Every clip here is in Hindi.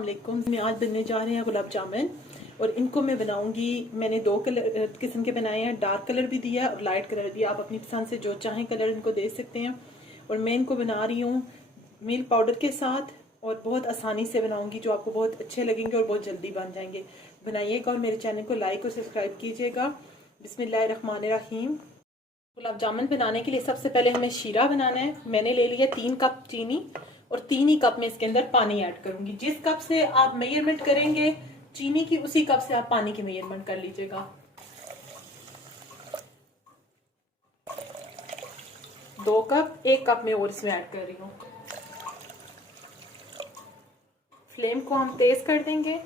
अस्सलामुअलैकुम। मैं आज बनने जा रहे हैं गुलाब जामुन और इनको मैं बनाऊंगी। मैंने दो कलर किस्म के बनाए हैं, डार्क कलर भी दिया और लाइट कलर दिया। आप अपनी पसंद से जो चाहें कलर इनको दे सकते हैं। और मैं इनको बना रही हूँ मिल्क पाउडर के साथ और बहुत आसानी से बनाऊंगी, जो आपको बहुत अच्छे लगेंगे और बहुत जल्दी बन जाएंगे। बनाइएगा और मेरे चैनल को लाइक और सब्सक्राइब कीजिएगा। बिस्मिल्लाहिर्रहमानिर्रहीम। गुलाब जामुन बनाने के लिए सबसे पहले हमें शीरा बनाना है। मैंने ले लिया 3 कप चीनी और 3 ही कप में इसके अंदर पानी ऐड करूंगी। जिस कप से आप मेजरमेंट करेंगे चीनी की, उसी कप से आप पानी की मेजरमेंट कर लीजिएगा। 2 कप 1 कप में और इसमें ऐड कर रही हूँ। फ्लेम को हम तेज कर देंगे।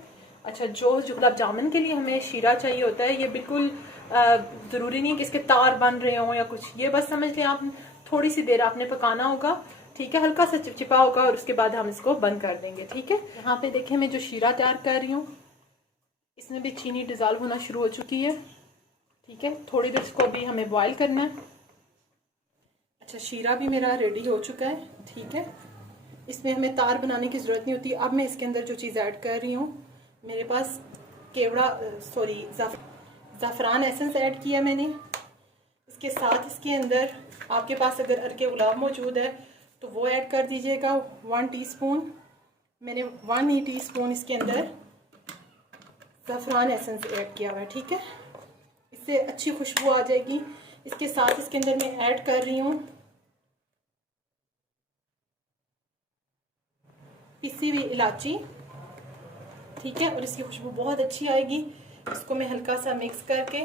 अच्छा, जो गुलाब जामुन के लिए हमें शीरा चाहिए होता है, ये बिल्कुल ज़रूरी नहीं कि इसके तार बन रहे हों या कुछ। ये बस समझ लें आप, थोड़ी सी देर आपने पकाना होगा, ठीक है। हल्का सा चिपचिपा होगा और उसके बाद हम इसको बंद कर देंगे, ठीक है। यहाँ पे देखें, मैं जो शीरा तैयार कर रही हूँ इसमें भी चीनी डिज़ोल्व होना शुरू हो चुकी है, ठीक है। थोड़ी देर इसको भी हमें बॉयल करना है। अच्छा, शीरा भी मेरा रेडी हो चुका है, ठीक है। इसमें हमें तार बनाने की ज़रूरत नहीं होती। अब मैं इसके अंदर जो चीज़ ऐड कर रही हूँ, मेरे पास ज़ाफ़रान एसेंस ऐड किया मैंने। इसके साथ इसके अंदर आपके पास अगर अर्के गुलाब मौजूद है तो वो ऐड कर दीजिएगा 1 टीस्पून। मैंने 1 ही टीस्पून इसके अंदर ज़ाफ़रान एसेंस ऐड किया हुआ है, ठीक है। इससे अच्छी खुशबू आ जाएगी। इसके साथ इसके अंदर मैं ऐड कर रही हूँ पिसी हुई इलायची, ठीक है। और इसकी खुशबू बहुत अच्छी आएगी। इसको मैं हल्का सा मिक्स करके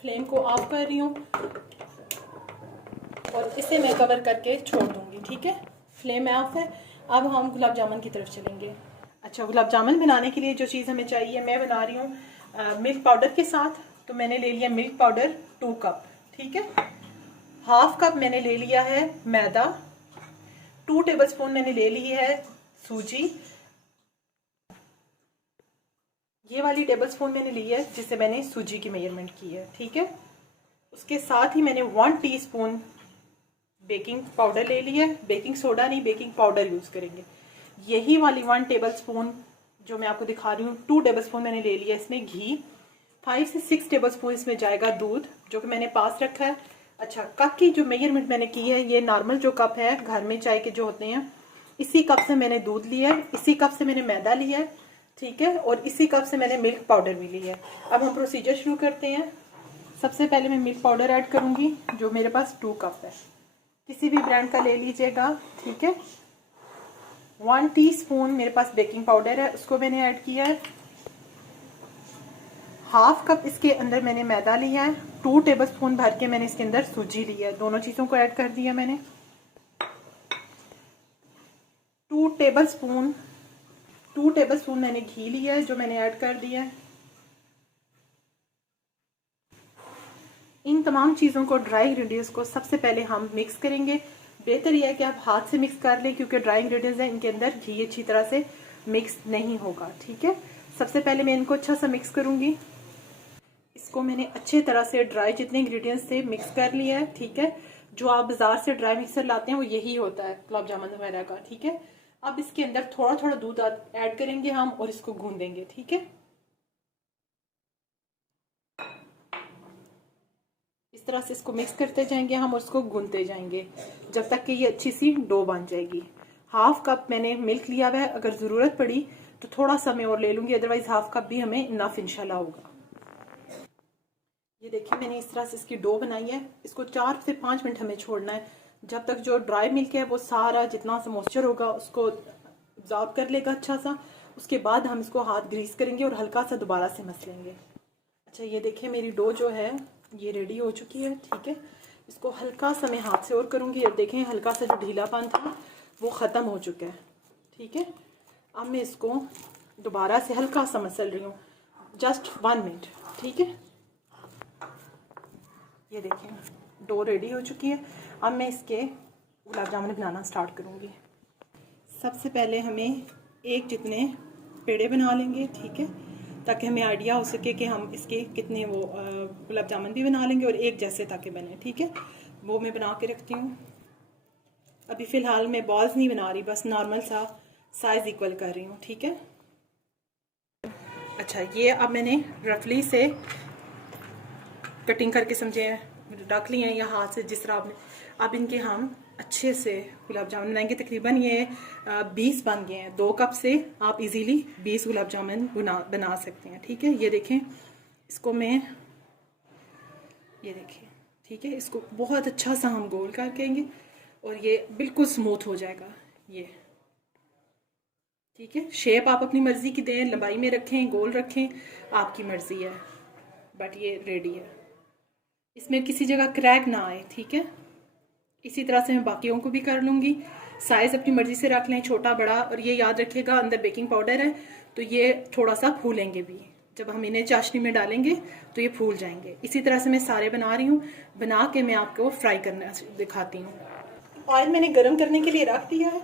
फ्लेम को ऑफ कर रही हूँ और इसे मैं कवर करके छोड़ दूंगी, ठीक है। फ्लेम ऑफ है। अब हम गुलाब जामुन की तरफ चलेंगे। अच्छा, गुलाब जामुन बनाने के लिए जो चीज़ हमें चाहिए, मैं बना रही हूँ मिल्क पाउडर के साथ। तो मैंने ले लिया मिल्क पाउडर 2 कप, ठीक है। हाफ कप मैंने ले लिया है मैदा, 2 टेबलस्पून मैंने ले ली है सूजी। ये वाली टेबलस्पून मैंने ली है जिससे मैंने सूजी की मेजरमेंट की है, ठीक है। उसके साथ ही मैंने 1 टीस्पून बेकिंग पाउडर ले लिया है। बेकिंग सोडा नहीं, बेकिंग पाउडर यूज करेंगे। यही वाली 1 टेबलस्पून जो मैं आपको दिखा रही हूँ, 2 टेबलस्पून मैंने ले लिया इसमें घी। 5 से 6 टेबलस्पून इसमें जाएगा दूध, जो कि मैंने पास रखा है। अच्छा, कप की जो मेजरमेंट मैंने की है, ये नॉर्मल जो कप है घर में चाय के जो होते हैं, इसी कप से मैंने दूध लिया है, इसी कप से मैंने मैदा लिया है, ठीक है। और इसी कप से मैंने मिल्क पाउडर भी लिया है। अब हम प्रोसीजर शुरू करते हैं। सबसे पहले मैं मिल्क पाउडर ऐड करूंगी, जो मेरे पास 2 कप है। किसी भी ब्रांड का ले लीजिएगा, ठीक है। 1 टीस्पून मेरे पास बेकिंग पाउडर है, उसको मैंने ऐड किया है। हाफ कप इसके अंदर मैंने मैदा लिया है। 2 टेबलस्पून भर के मैंने इसके अंदर सूजी लिया है। दोनों चीज़ों को ऐड कर दिया मैंने। 2 टेबलस्पून मैंने घी लिया है, जो मैंने ऐड कर दिया है। इन तमाम चीज़ों को, ड्राई इंग्रेडिएंट्स को सबसे पहले हम मिक्स करेंगे। बेहतर यह है कि आप हाथ से मिक्स कर लें, क्योंकि ड्राई इंग्रेडिएंट्स हैं, इनके अंदर घी अच्छी तरह से मिक्स नहीं होगा, ठीक है। सबसे पहले मैं इनको अच्छा सा मिक्स करूंगी। इसको मैंने अच्छे तरह से ड्राई जितने इंग्रेडिएंट्स से मिक्स कर लिया है, ठीक है। जो आप बाजार से ड्राई मिक्सर लाते हैं वो यही होता है गुलाब जामुन वगैरह का, ठीक है। अब इसके अंदर थोड़ा थोड़ा दूध ऐड करेंगे हम और इसको गूंदेंगे, ठीक है। इस तरह से इसको मिक्स करते जाएंगे हम और इसको गूंदते जाएंगे जब तक कि ये अच्छी सी डो बन जाएगी। हाफ कप मैंने मिल्क लिया हुआ है, अगर ज़रूरत पड़ी तो थोड़ा सा मैं और ले लूँगी, अदरवाइज हाफ कप भी हमें इनफ इंशाल्लाह होगा। ये देखिए, मैंने इस तरह से इसकी डो बनाई है। इसको 4 से 5 मिनट हमें छोड़ना है, जब तक जो ड्राई मिल्क है वो सारा जितना सा मॉइस्चर होगा उसको एब्जॉर्ब कर लेगा अच्छा सा। उसके बाद हम इसको हाथ ग्रीस करेंगे और हल्का सा दोबारा से मस लेंगे। अच्छा, ये देखिए मेरी डो जो है ये रेडी हो चुकी है, ठीक है। इसको हल्का सा मैं हाथ से और करूँगी और देखें हल्का सा जो ढीलापन था वो ख़त्म हो चुका है, ठीक है। अब मैं इसको दोबारा से हल्का सा मसल रही हूँ, जस्ट 1 मिनट, ठीक है। ये देखें डो रेडी हो चुकी है। अब मैं इसके गुलाब जामुन बनाना स्टार्ट करूँगी। सबसे पहले हमें एक जितने पेड़े बना लेंगे, ठीक है, ताकि हमें आइडिया हो सके कि हम इसके कितने वो गुलाब जामुन भी बना लेंगे और एक जैसे ताकि बने, ठीक है। वो मैं बना के रखती हूँ। अभी फ़िलहाल मैं बॉल्स नहीं बना रही, बस नॉर्मल सा साइज़ इक्वल कर रही हूँ, ठीक है। अच्छा, ये अब मैंने रफली से कटिंग करके समझे रख लिए हैं या हाथ से जिस तरह आपने। अब इनके हम अच्छे से गुलाब जामुन बनाएंगे। तकरीबन ये 20 बन गए हैं। 2 कप से आप इजीली 20 गुलाब जामुन बना सकते हैं। ठीक है, ये देखें, इसको मैं, ये देखिए, ठीक है, इसको बहुत अच्छा सा हम गोल करकेंगे और ये बिल्कुल स्मूथ हो जाएगा ये। ठीक है, शेप आप अपनी मर्जी की दें, लंबाई में रखें, गोल रखें, आपकी मर्जी है, बट ये रेडी है। इसमें किसी जगह क्रैक ना आए। ठीक है, इसी तरह से मैं बाकियों को भी कर लूँगी। साइज़ अपनी मर्जी से रख लें, छोटा बड़ा, और ये याद रखिएगा अंदर बेकिंग पाउडर है तो ये थोड़ा सा फूलेंगे भी। जब हम इन्हें चाशनी में डालेंगे तो ये फूल जाएंगे। इसी तरह से मैं सारे बना रही हूँ, बना के मैं आपको फ्राई करना दिखाती हूँ। ऑयल मैंने गर्म करने के लिए रख दिया है।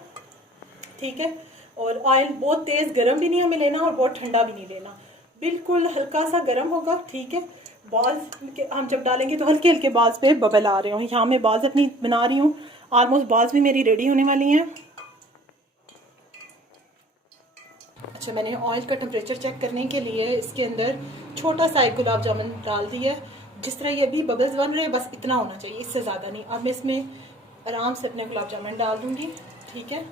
ठीक है, और ऑयल बहुत तेज़ गर्म भी नहीं हमें लेना और बहुत ठंडा भी नहीं लेना, बिल्कुल हल्का सा गर्म होगा। ठीक है, बॉल्स हम जब डालेंगे तो हल्के हल्के बॉल्स पे बबल आ रहे हो। यहाँ मैं बॉल्स अपनी बना रही हूँ, ऑलमोस्ट बॉल्स भी मेरी रेडी होने वाली हैं। अच्छा, मैंने ऑयल का टेम्परेचर चेक करने के लिए इसके अंदर छोटा सा एक गुलाब जामुन डाल दिया है। जिस तरह ये अभी बबल्स बन रहे हैं बस इतना होना चाहिए, इससे ज़्यादा नहीं। अब मैं इसमें आराम से अपने गुलाब जामुन डाल दूँगी। ठीक है,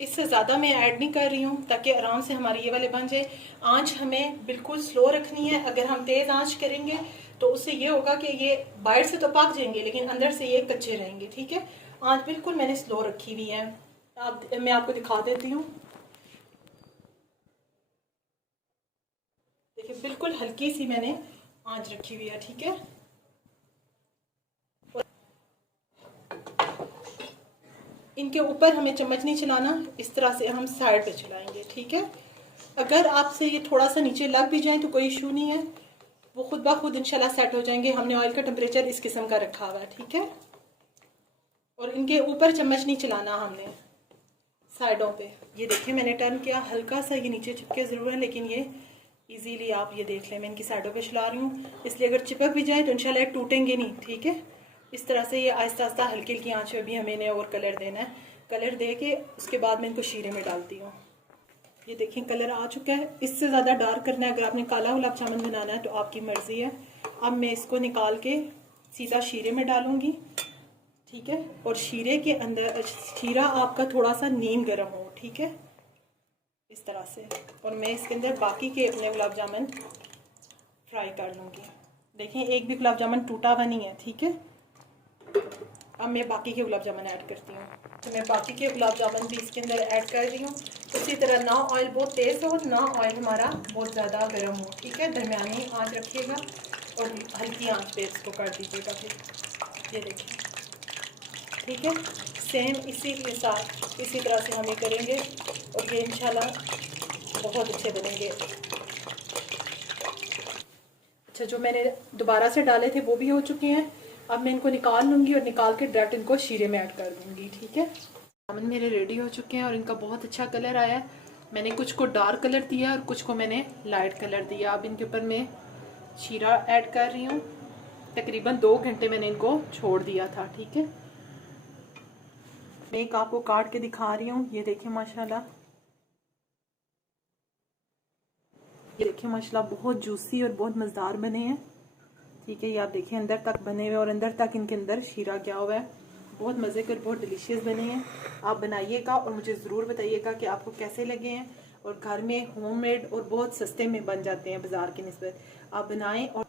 इससे ज़्यादा मैं ऐड नहीं कर रही हूँ ताकि आराम से हमारे ये वाले बन जाए। आंच हमें बिल्कुल स्लो रखनी है। अगर हम तेज़ आंच करेंगे तो उससे ये होगा कि ये बाहर से तो पक जाएंगे लेकिन अंदर से ये कच्चे रहेंगे। ठीक है, आंच बिल्कुल मैंने स्लो रखी हुई है। अब मैं आपको दिखा देती हूँ। देखिए, बिल्कुल हल्की सी मैंने आंच रखी हुई है। ठीक है, इनके ऊपर हमें चम्मच नहीं चलाना, इस तरह से हम साइड पे चलाएंगे। ठीक है, अगर आपसे ये थोड़ा सा नीचे लग भी जाए तो कोई इशू नहीं है, वो खुद ब खुद इंशाल्लाह सेट हो जाएंगे। हमने ऑयल का टेम्परेचर इस किस्म का रखा हुआ है। ठीक है, और इनके ऊपर चम्मच नहीं चलाना हमने, साइडों पे। ये देखिए, मैंने टर्न किया, हल्का सा ये नीचे चिपके ज़रूर है लेकिन ये इजीली आप ये देख लें, मैं इनकी साइडों पे चला रही हूँ, इसलिए अगर चिपक भी जाए तो इंशाल्लाह टूटेंगे नहीं। ठीक है, इस तरह से ये आहिस्ता आहिस्ता हल्की हल्की आंच में भी हमें इन्हें और कलर देना है। कलर दे के उसके बाद मैं इनको शीरे में डालती हूँ। ये देखिए, कलर आ चुका है। इससे ज़्यादा डार्क करना है, अगर आपने काला गुलाब जामुन बनाना है तो आपकी मर्ज़ी है। अब मैं इसको निकाल के सीधा शीरे में डालूँगी। ठीक है, और शीरे के अंदर शीरा आपका थोड़ा सा नीम गर्म हो। ठीक है, इस तरह से, और मैं इसके अंदर बाकी के अपने गुलाब जामुन फ्राई कर लूँगी। देखें, एक भी गुलाब जामुन टूटा हुआ नहीं है। ठीक है, अब मैं बाकी के गुलाब जामुन ऐड करती हूँ। तो मैं बाकी के गुलाब जामुन भी इसके अंदर ऐड कर रही हूँ। उसी तरह ना ऑयल बहुत तेज़ हो ना ऑयल हमारा बहुत ज़्यादा गर्म हो। ठीक है, दरमियानी आंच रखिएगा और हल्की आंच पे इसको कर दीजिएगा। फिर ये देखिए, ठीक है, सेम इसी के साथ इसी तरह से हम ये करेंगे और ये इंशाल्लाह बहुत अच्छे बनेंगे। अच्छा, जो मैंने दोबारा से डाले थे वो भी हो चुके हैं। अब मैं इनको निकाल लूँगी और निकाल के डायरेक्ट इनको शीरे में ऐड कर दूँगी। ठीक है, जामुन मेरे रेडी हो चुके हैं और इनका बहुत अच्छा कलर आया है। मैंने कुछ को डार्क कलर दिया और कुछ को मैंने लाइट कलर दिया। अब इनके ऊपर मैं शीरा ऐड कर रही हूँ। तकरीबन 2 घंटे मैंने इनको छोड़ दिया था। ठीक है, मैं एक आपको काट के दिखा रही हूँ। ये देखिए माशाल्लाह, ये देखिए माशाल्लाह, बहुत जूसी और बहुत मज़ेदार बने हैं। ठीक है, ये आप देखिए, अंदर तक बने हुए और अंदर तक इनके अंदर शीरा गया हुआ है। बहुत मज़े के और बहुत डिलीशियस बने हैं। आप बनाइएगा और मुझे ज़रूर बताइएगा कि आपको कैसे लगे हैं। और घर में होममेड और बहुत सस्ते में बन जाते हैं बाज़ार की निस्बत। आप बनाएं और